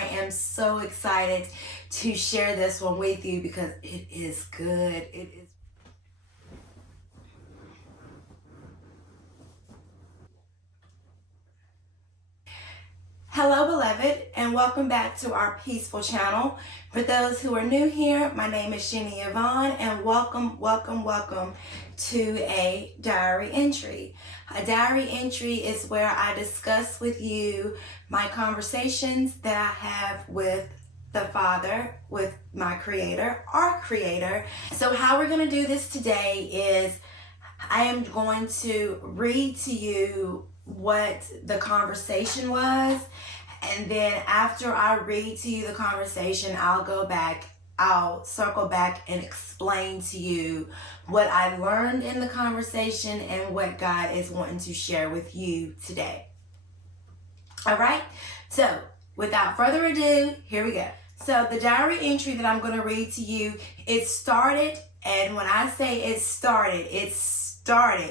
I am so excited to share this one with you because it is good. It is. Hello, beloved, and welcome back to our Peaceful channel. For those who are new here, my name is Jenny Yvonne, and welcome to a diary entry. A diary entry is where I discuss with you my conversations that I have with the Father, with my Creator, our Creator. So how we're going to do this today is I am going to read to you what the conversation was, and then after I read to you the conversation, I'll circle back and explain to you what I learned in the conversation and what God is wanting to share with you today. All right, so without further ado, here we go. So the diary entry that I'm going to read to you, it started, and when I say it started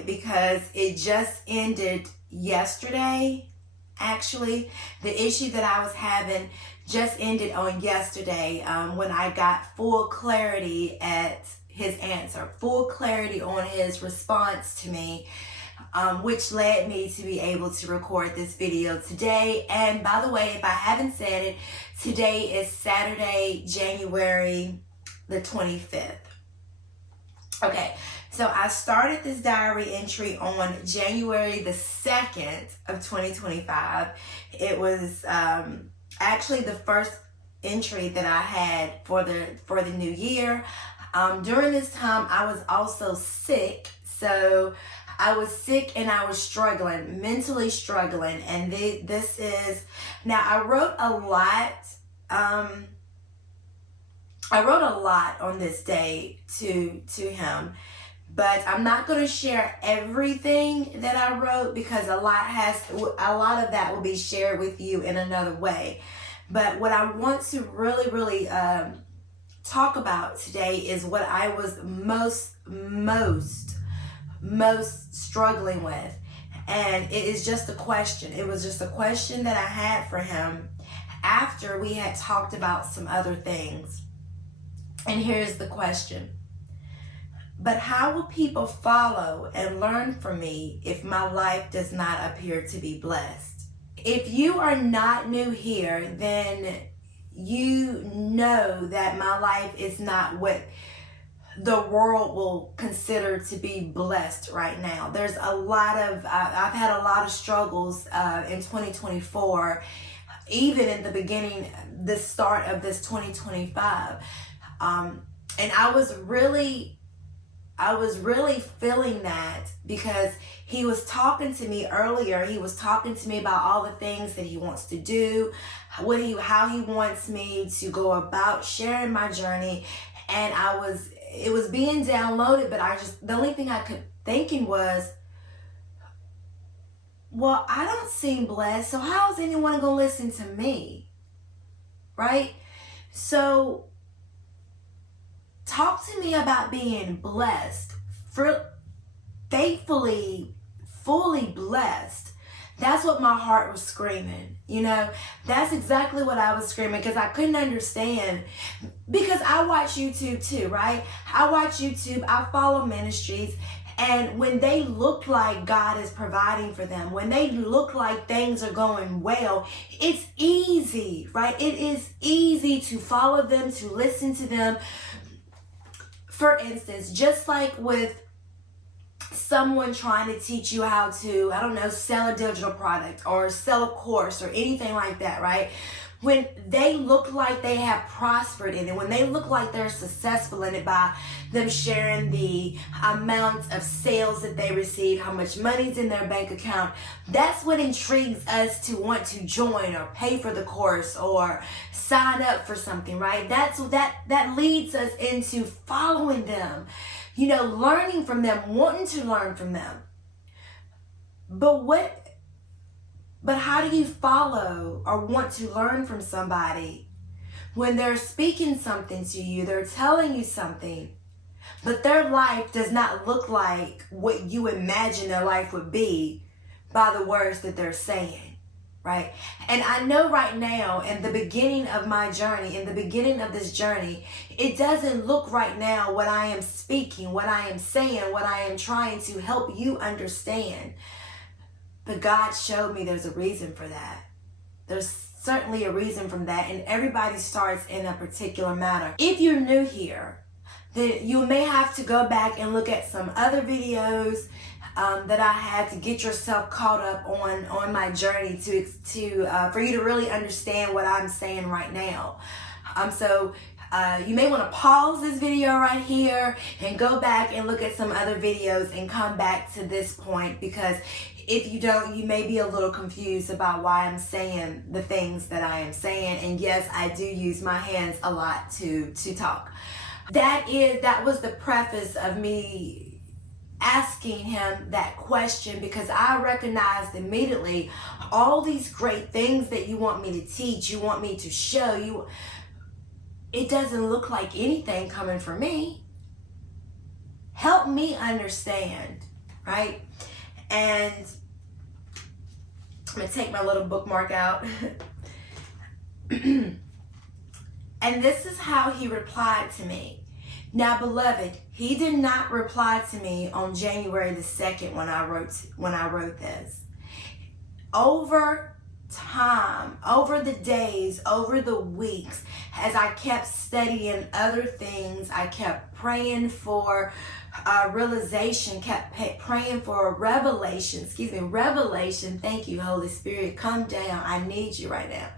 because it just ended yesterday. Actually, the issue that I was having just ended on yesterday when I got full clarity at his answer, full clarity on his response to me, which led me to be able to record this video today. And by the way, if I haven't said it, today is Saturday, January the 25th. Okay, so I started this diary entry on January the 2nd of 2025. It was actually the first entry that I had for the new year. During this time, I was also sick. So I was sick and I was struggling, mentally struggling. And this is, now I wrote a lot on this day to him, but I'm not going to share everything that I wrote because a lot of that will be shared with you in another way. But what I want to really talk about today is what I was most struggling with, and it is just a question. It was just a question that I had for him after we had talked about some other things. And here's the question. But how will people follow and learn from me if my life does not appear to be blessed? If you are not new here, then you know that my life is not what the world will consider to be blessed right now. There's a lot of, I've had a lot of struggles in 2024, even in the beginning, the start of this 2025. And I was really feeling that because he was talking to me earlier. He was talking to me about all the things that he wants to do, how he wants me to go about sharing my journey. And it was being downloaded, but the only thing I could thinking was, well, I don't seem blessed, so how is anyone going to listen to me? Right? So talk to me about being blessed, faithfully, fully blessed. That's what my heart was screaming. You know, that's exactly what I was screaming because I couldn't understand. Because I watch YouTube too, right? I watch YouTube, I follow ministries, and when they look like God is providing for them, when they look like things are going well, it's easy, right? It is easy to follow them, to listen to them. For instance, just like with someone trying to teach you how to, I don't know, sell a digital product or sell a course or anything like that, right? When they look like they have prospered in it, when they look like they're successful in it by them sharing the amount of sales that they receive, how much money's in their bank account, that's what intrigues us to want to join or pay for the course or sign up for something, right? That leads us into following them, you know, learning from them, wanting to learn from them. But how do you follow or want to learn from somebody when they're speaking something to you, they're telling you something, but their life does not look like what you imagine their life would be by the words that they're saying? right? And I know right now, in the beginning of my journey, in the beginning of this journey, it doesn't look right now what I am speaking, what I am saying, what I am trying to help you understand. But God showed me there's a reason for that. There's certainly a reason from that, and everybody starts in a particular manner. If you're new here, then you may have to go back and look at some other videos that I had to get yourself caught up on my journey to for you to really understand what I'm saying right now. So you may want to pause this video right here and go back and look at some other videos and come back to this point, because if you don't, you may be a little confused about why I'm saying the things that I am saying. And yes, I do use my hands a lot to talk. That was the preface of me asking him that question, because I recognized immediately all these great things that you want me to teach, you want me to show you. It doesn't look like anything coming from me. Help me understand, right? And I'm going to take my little bookmark out. And this is how he replied to me. Now, beloved, he did not reply to me on January the 2nd when I wrote this. Over time, over the days, over the weeks, as I kept studying other things, I kept praying for realization, kept praying for revelation. Revelation. Thank you, Holy Spirit. Come down. I need you right now.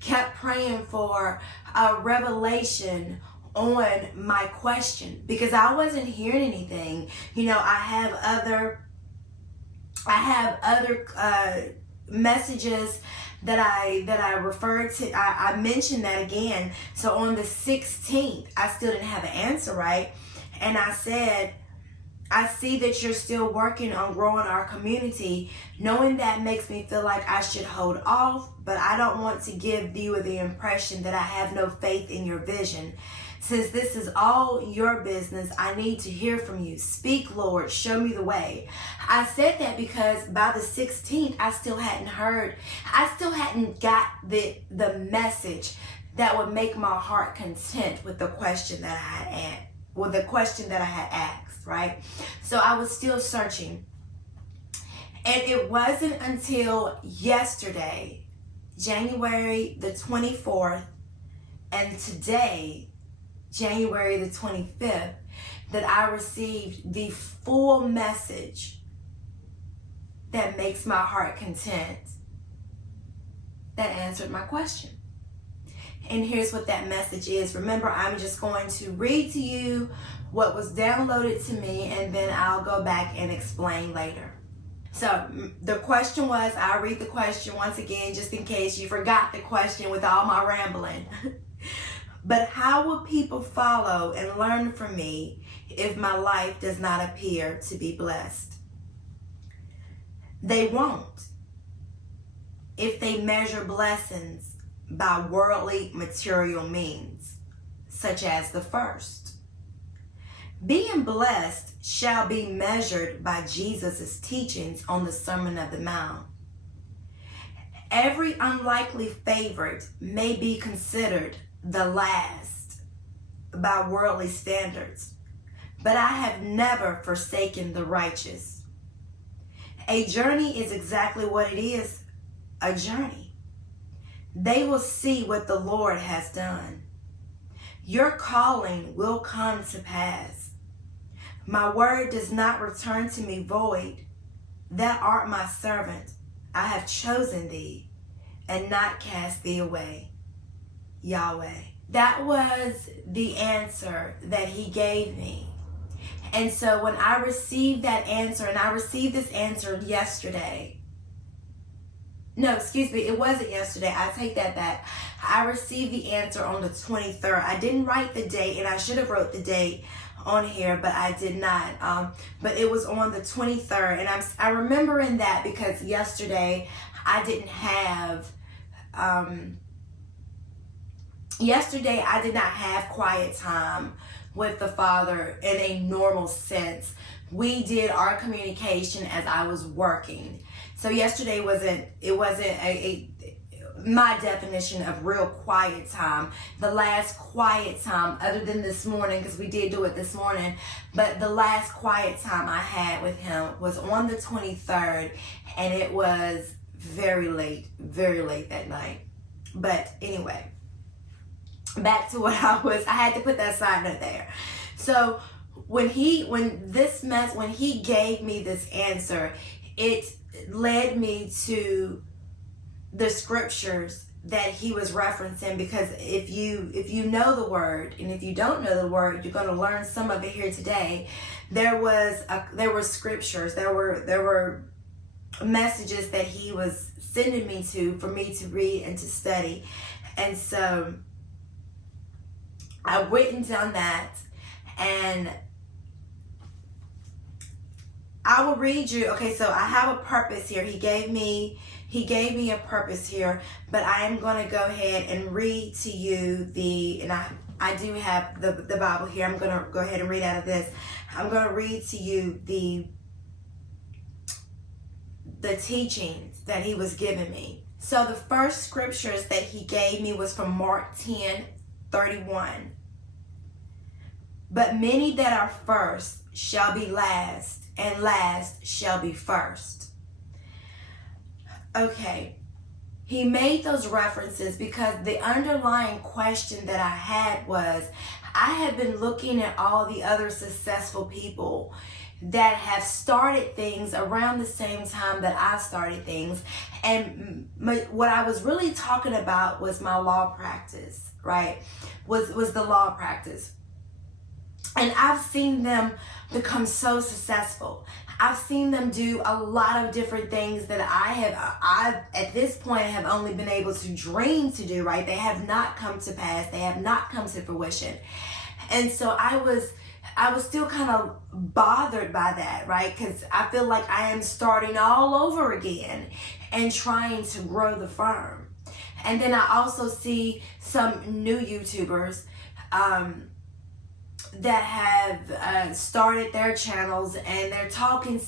Kept praying for revelation on my question, because I wasn't hearing anything. You know, I have other messages that I referred to. I mentioned that again. So on the 16th, I still didn't have an answer, right? And I said, I see that you're still working on growing our community. Knowing that makes me feel like I should hold off, but I don't want to give you the impression that I have no faith in your vision. Since this is all your business, I need to hear from you. Speak, Lord, show me the way. I said that because by the 16th, I still hadn't got the message that would make my heart content with the question that I had asked, right? So I was still searching. And it wasn't until yesterday, January the 24th, and today, January the 25th, that I received the full message that makes my heart content, that answered my question. And here's what that message is. Remember, I'm just going to read to you what was downloaded to me, and then I'll go back and explain later. So the question was, I'll read the question once again, just in case you forgot the question with all my rambling. But how will people follow and learn from me if my life does not appear to be blessed? They won't if they measure blessings by worldly material means, such as the first. Being blessed shall be measured by Jesus' teachings on the Sermon on the Mount. Every unlikely favorite may be considered the last by worldly standards, but I have never forsaken the righteous. A journey is exactly what it is, a journey. They will see what the Lord has done. Your calling will come to pass. My word does not return to me void. Thou art my servant. I have chosen thee and not cast thee away. Yahweh. That was the answer that he gave me. And so when I received that answer, and I received this answer yesterday. No, excuse me, it wasn't yesterday. I take that back. I received the answer on the 23rd. I didn't write the date, and I should have wrote the date on here, but I did not. But it was on the 23rd, and I'm remembering that because yesterday I didn't have Yesterday, I did not have quiet time with the Father in a normal sense. We did our communication as I was working. So yesterday wasn't a my definition of real quiet time. The last quiet time, other than this morning, because we did do it this morning, but the last quiet time I had with him was on the 23rd, and it was very late that night. But anyway, back to what I had to put that side note there. So when he gave me this answer, it led me to the scriptures that he was referencing, because if you know the word, and if you don't know the word, you're going to learn some of it here today. There were scriptures, there were messages that he was sending me to, for me to read and to study. And so I went and done that, and I will read you. Okay, so I have a purpose here. He gave me a purpose here, but I am going to go ahead and read to you and I do have the Bible here. I'm going to go ahead and read out of this. I'm going to read to you the teachings that he was giving me. So the first scriptures that he gave me was from Mark 10:31. But many that are first shall be last, and last shall be first. Okay, he made those references because the underlying question that I had was, I have been looking at all the other successful people that have started things around the same time that I started things, and what I was really talking about was my law practice, right? Was the law practice. And I've seen them become so successful. I've seen them do a lot of different things that I've at this point have only been able to dream to do, right? They have not come to pass. They have not come to fruition. And so I was still kind of bothered by that, right? Because I feel like I am starting all over again and trying to grow the firm. And then I also see some new YouTubers that have started their channels, and they're talking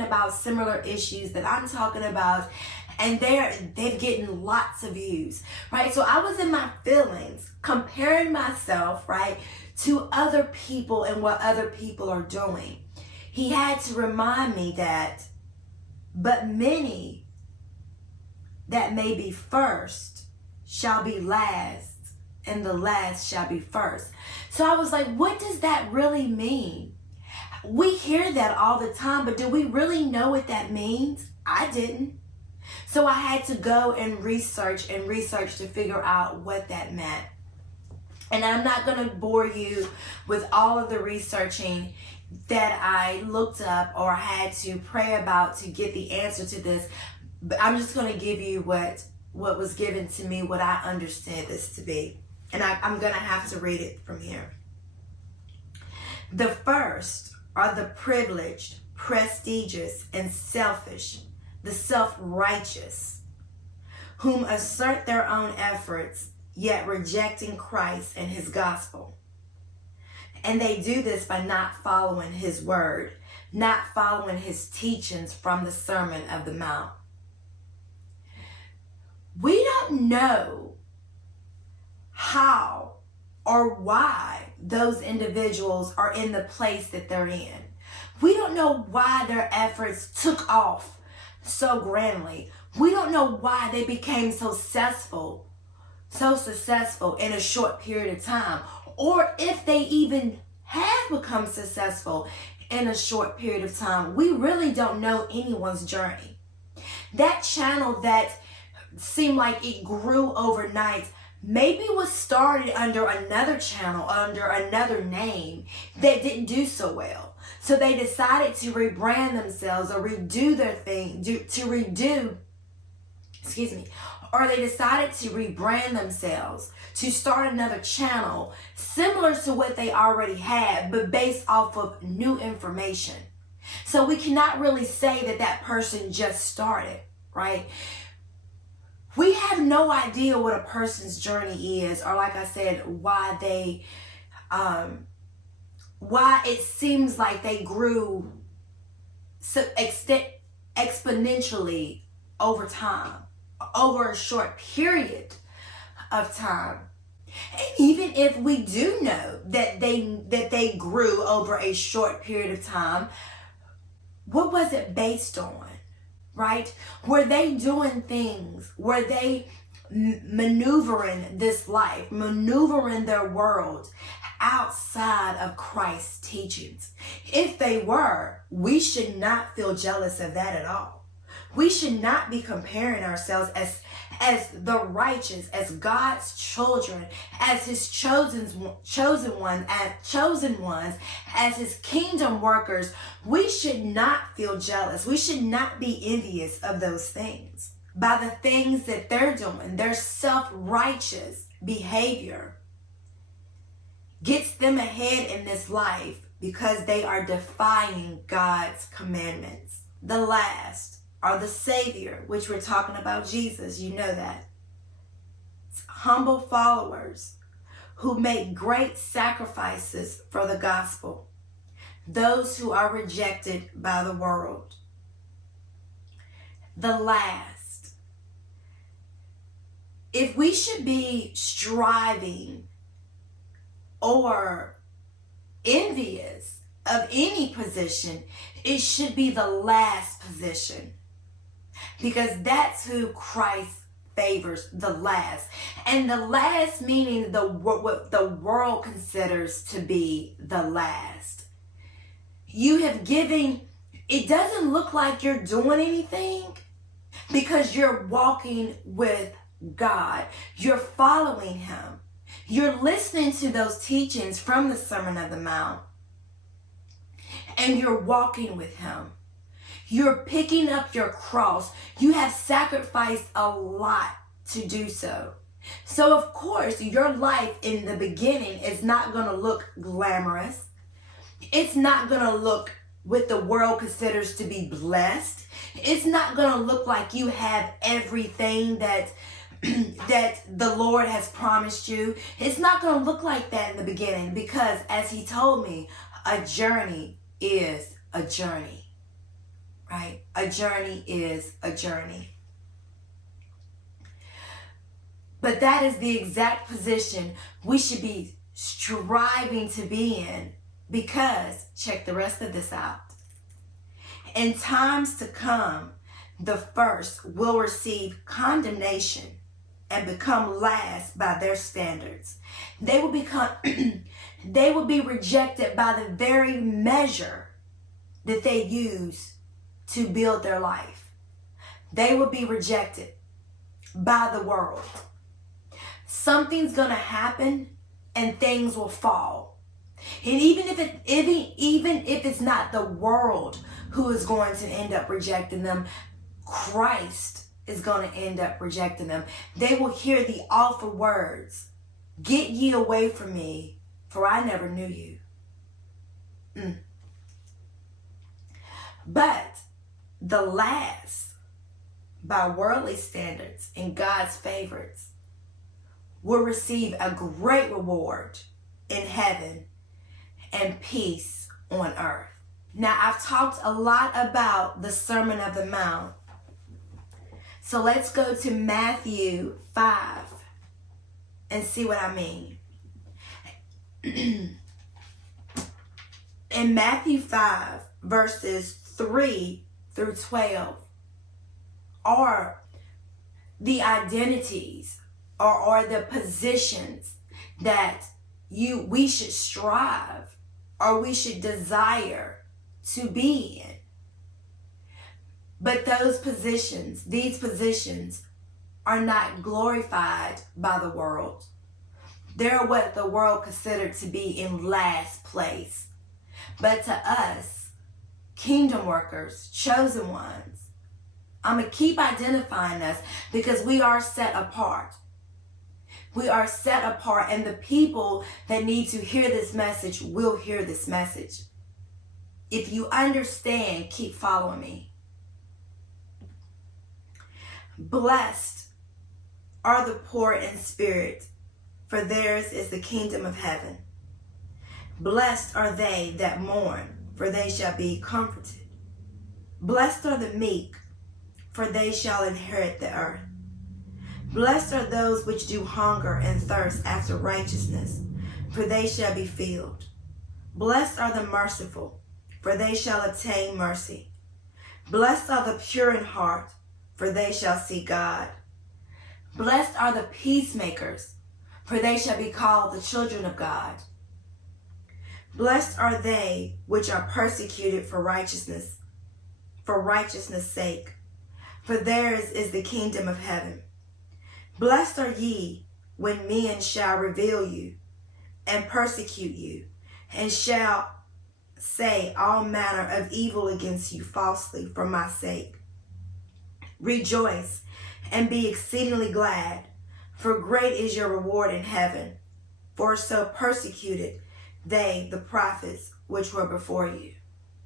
about similar issues that I'm talking about, and they've getting lots of views, right? So I was in my feelings comparing myself, right, to other people and what other people are doing. He had to remind me that, but many that may be first shall be last, and the last shall be first. So I was like, what does that really mean? We hear that all the time, but do we really know what that means? I didn't. So I had to go and research to figure out what that meant. And I'm not going to bore you with all of the researching that I looked up or had to pray about to get the answer to this. But I'm just going to give you what was given to me, what I understand this to be. And I'm going to have to read it from here. The first are the privileged, prestigious, and selfish, the self-righteous, whom assert their own efforts, yet rejecting Christ and his gospel. And they do this by not following his word, not following his teachings from the Sermon of the Mount. We don't know how or why those individuals are in the place that they're in. We don't know why their efforts took off so grandly. We don't know why they became so successful in a short period of time, or if they even have become successful in a short period of time. We really don't know anyone's journey. That channel that seemed like it grew overnight maybe was started under another channel, under another name that didn't do so well. So they decided to rebrand themselves or redo their thing, or they decided to rebrand themselves to start another channel similar to what they already had, but based off of new information. So we cannot really say that that person just started, right? We have no idea what a person's journey is, or like I said, why it seems like they grew exponentially over time, over a short period of time. And even if we do know that they grew over a short period of time, what was it based on, right? Were they doing things? Were they maneuvering this life, maneuvering their world outside of Christ's teachings? If they were, we should not feel jealous of that at all. We should not be comparing ourselves as the righteous, as God's children, as his chosen ones, as his kingdom workers. We should not feel jealous. We should not be envious of those things. By the things that they're doing, their self-righteous behavior gets them ahead in this life because they are defying God's commandments. The last are the Savior, which we're talking about Jesus. You know that. It's humble followers who make great sacrifices for the gospel. Those who are rejected by the world. The last. If we should be striving or envious of any position, it should be the last position. Because that's who Christ favors, the last. And the last meaning what the world considers to be the last. You have given, it doesn't look like you're doing anything because you're walking with God. You're following him. You're listening to those teachings from the Sermon on the Mount. And you're walking with him. You're picking up your cross. You have sacrificed a lot to do so. So of course, your life in the beginning is not going to look glamorous. It's not going to look what the world considers to be blessed. It's not going to look like you have everything that the Lord has promised you. It's not going to look like that in the beginning because, as he told me, a journey is a journey. Right? A journey is a journey. But that is the exact position we should be striving to be in because, check the rest of this out. In times to come, the first will receive condemnation and become last by their standards. They will be rejected by the very measure that they use to build their life. They will be rejected by the world. Something's going to happen and things will fall. And even if it's not the world who is going to end up rejecting them, Christ is going to end up rejecting them. They will hear the awful words, "Get ye away from me, for I never knew you." But the last, by worldly standards and God's favorites, will receive a great reward in heaven and peace on earth. Now, I've talked a lot about the Sermon on the Mount. So let's go to Matthew 5 and see what I mean. In Matthew 5, verses 3 through 12 are the identities or the positions that we should strive or we should desire to be in. But these positions are not glorified by the world. They're what the world considered to be in last place. But to us, kingdom workers, chosen ones, I'm going to keep identifying us because we are set apart. We are set apart, and the people that need to hear this message will hear this message. If you understand, keep following me. Blessed are the poor in spirit, for theirs is the kingdom of heaven. Blessed are they that mourn, for they shall be comforted. Blessed are the meek, for they shall inherit the earth. Blessed are those which do hunger and thirst after righteousness, for they shall be filled. Blessed are the merciful, for they shall obtain mercy. Blessed are the pure in heart, for they shall see God. Blessed are the peacemakers, for they shall be called the children of God. Blessed are they which are persecuted for righteousness' sake, for theirs is the kingdom of heaven. Blessed are ye when men shall revile you and persecute you, and shall say all manner of evil against you falsely for my sake. Rejoice and be exceedingly glad, for great is your reward in heaven. For so persecuted they the prophets which were before you.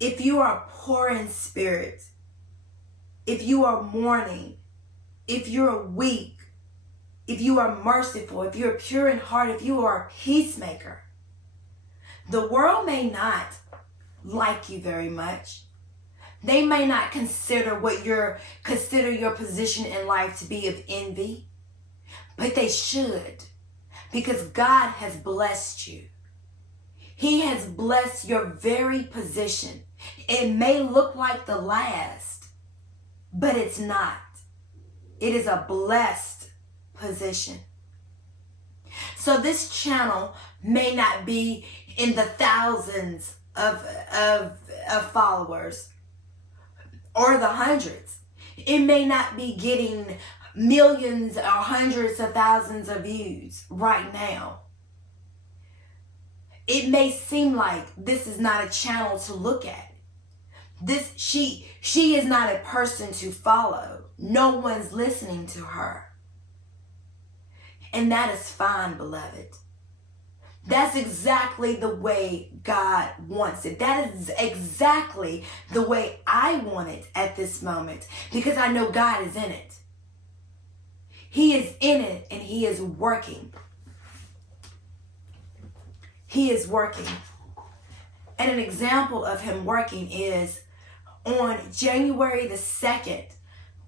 If you are poor in spirit, if you are mourning, if you are weak, if you are merciful, if you're pure in heart, if you are a peacemaker, the world may not like you very much. They may not consider your position in life to be of envy, but they should, because God has blessed you. He has blessed your very position. It may look like the last, but it's not. It is a blessed position. So this channel may not be in the thousands of followers or the hundreds. It may not be getting millions or hundreds of thousands of views right now. It may seem like this is not a channel to look at. She is not a person to follow. No one's listening to her. And that is fine, beloved. That's exactly the way God wants it. That is exactly the way I want it at this moment, because I know God is in it. He is in it and He is working. He is working. And an example of Him working is on January the 2nd,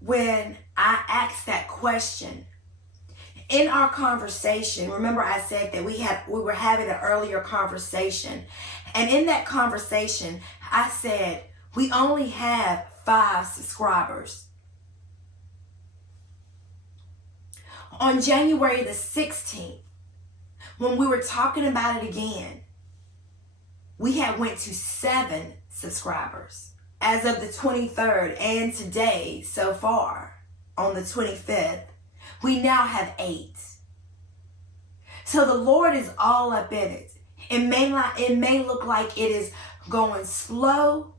when I asked that question. In our conversation, remember I said that we were having an earlier conversation. And in that conversation, I said, we only have 5 subscribers. On January the 16th, when we were talking about it again, we had went to 7 subscribers. As of the 23rd and today, so far, on the 25th, we now have 8. So the Lord is all up in it. It may look like it is going slow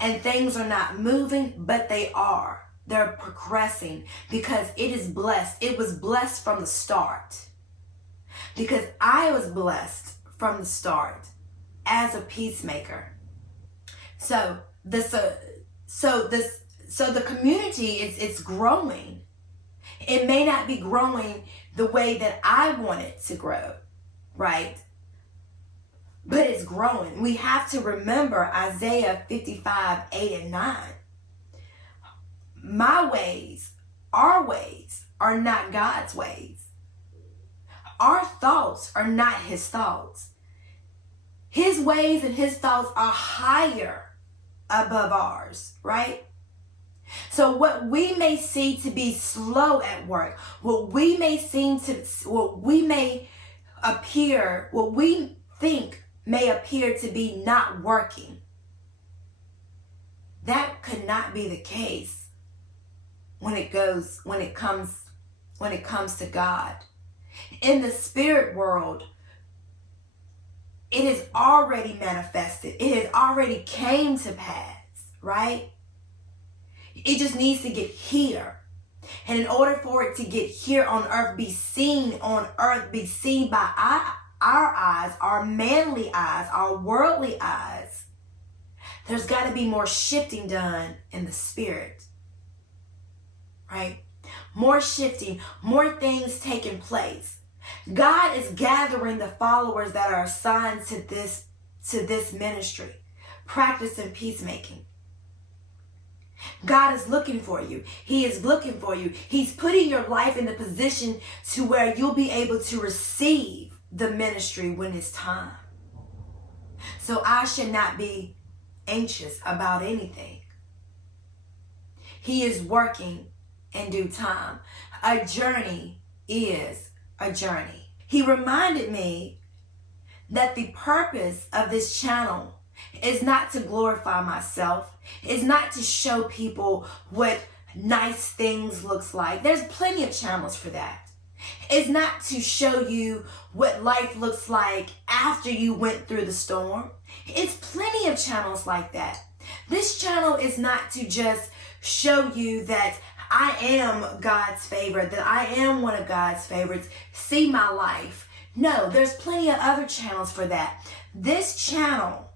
and things are not moving, but they are. They're progressing because it is blessed. It was blessed from the start. Because I was blessed from the start as a peacemaker. So the community it's growing. It may not be growing the way that I want it to grow, right? But it's growing. We have to remember Isaiah 55, 8 and 9. My ways, our ways, are not God's ways. Our thoughts are not His thoughts. His ways and His thoughts are higher above ours, right? So what we may see to be slow at work, what we think may appear to be not working, that could not be the case when it comes to God. In the spirit world, it is already manifested. It has already came to pass, right? It just needs to get here. And in order for it to get here on earth, be seen by our eyes, our manly eyes, our worldly eyes, there's got to be more shifting done in the spirit, right? More shifting, more things taking place. God is gathering the followers that are assigned to this ministry, practicing peacemaking. God is looking for you. He is looking for you. He's putting your life in the position to where you'll be able to receive the ministry when it's time. So I should not be anxious about anything. He is working in due time. A journey is a journey. He reminded me that the purpose of this channel is not to glorify myself. It's not to show people what nice things looks like. There's plenty of channels for that. It's not to show you what life looks like after you went through the storm. It's plenty of channels like that. This channel is not to just show you that I am God's favorite, that I am one of God's favorites. See my life. No, there's plenty of other channels for that. This channel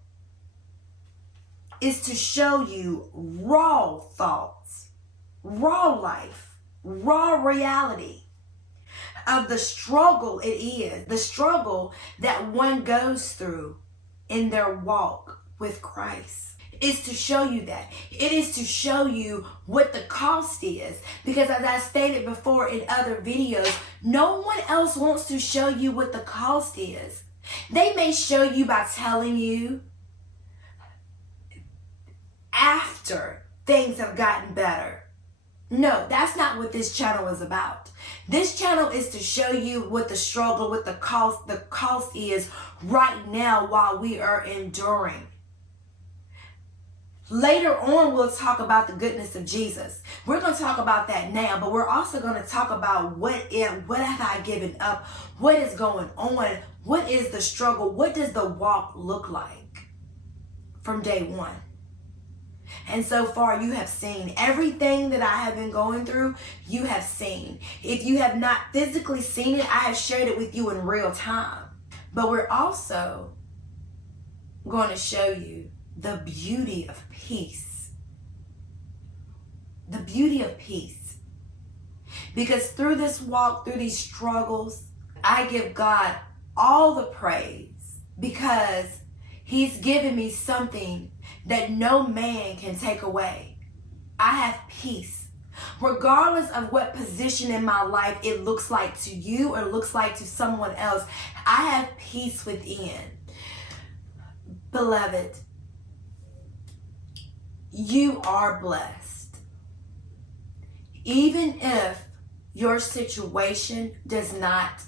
is to show you raw thoughts, raw life, raw reality of the struggle it is, the struggle that one goes through in their walk with Christ. Is to show you that. It is to show you what the cost is. Because as I stated before in other videos, no one else wants to show you what the cost is. They may show you by telling you after things have gotten better. No, that's not what this channel is about. This channel is to show you what the struggle, what the cost is right now while we are enduring. Later on, we'll talk about the goodness of Jesus. We're going to talk about that now, but we're also going to talk about what have I given up? What is going on? What is the struggle? What does the walk look like from day one? And so far, you have seen everything that I have been going through. You have seen. If you have not physically seen it, I have shared it with you in real time. But we're also going to show you the beauty of peace. The beauty of peace. Because through this walk, through these struggles, I give God all the praise because He's given me something that no man can take away. I have peace. Regardless of what position in my life it looks like to you or looks like to someone else, I have peace within. Beloved, you are blessed. Even if your situation does not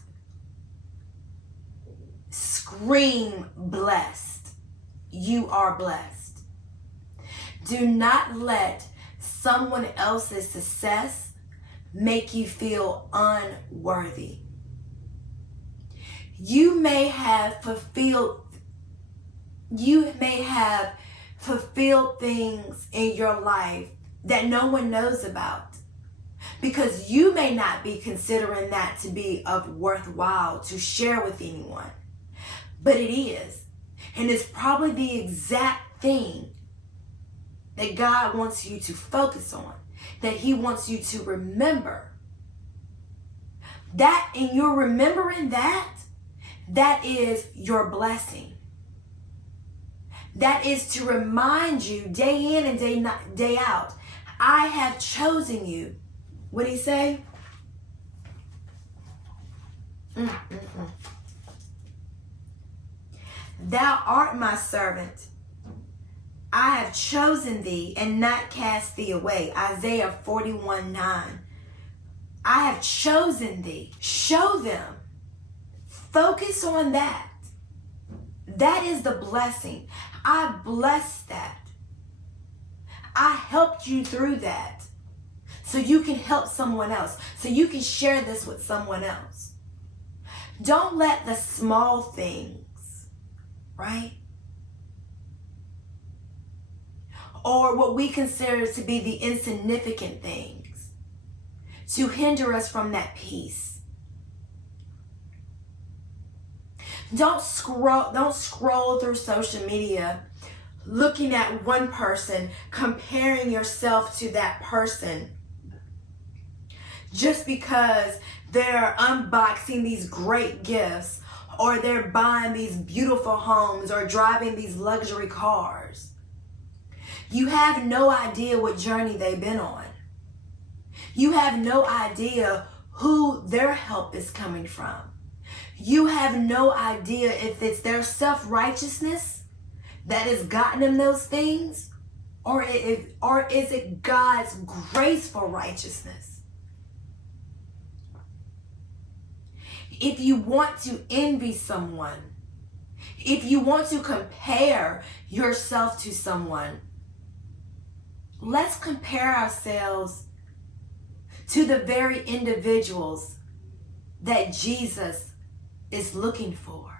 scream blessed, you are blessed. Do not let someone else's success make you feel unworthy. You may have fulfilled things in your life that no one knows about because you may not be considering that to be of worthwhile to share with anyone, but it is, and it's probably the exact thing that God wants you to focus on, that He wants you to remember. That, and you're remembering that is your blessing. That is to remind you day in and day out, I have chosen you. What did He say? Thou art my servant. I have chosen thee and not cast thee away. Isaiah 41:9. I have chosen thee. Show them. Focus on that. That is the blessing. I blessed that. I helped you through that. So you can help someone else. So you can share this with someone else. Don't let the small things, right? Or what we consider to be the insignificant things to hinder us from that peace. Don't scroll through social media looking at one person, comparing yourself to that person just because they're unboxing these great gifts or they're buying these beautiful homes or driving these luxury cars. You have no idea what journey they've been on. You have no idea who their help is coming from. You have no idea if it's their self-righteousness that has gotten them those things, or is it God's graceful righteousness? If you want to envy someone, if you want to compare yourself to someone, let's compare ourselves to the very individuals that Jesus is looking for,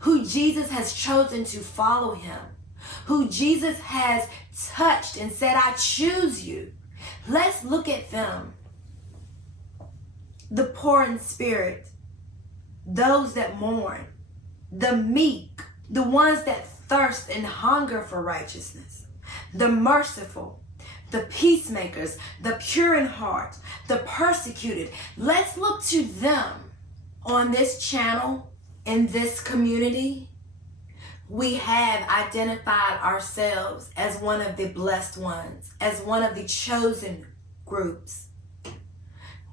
who Jesus has chosen to follow him, who Jesus has touched and said, I choose you. Let's look at them. The poor in spirit, those that mourn, the meek, the ones that thirst and hunger for righteousness, the merciful, the peacemakers, the pure in heart, the persecuted. Let's look to them. On this channel, in this community, we have identified ourselves as one of the blessed ones, as one of the chosen groups.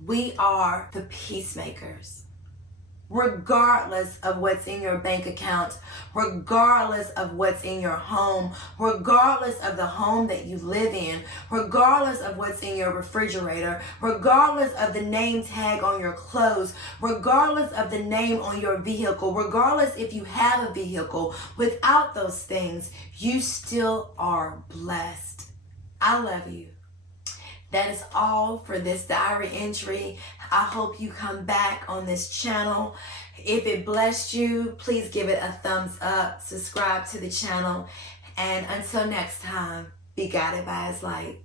We are the peacemakers. Regardless of what's in your bank account, regardless of what's in your home, regardless of the home that you live in, regardless of what's in your refrigerator, regardless of the name tag on your clothes, regardless of the name on your vehicle, regardless if you have a vehicle, without those things, you still are blessed. I love you. That is all for this diary entry. I hope you come back on this channel. If it blessed you, please give it a thumbs up, subscribe to the channel, and until next time, be guided by his light.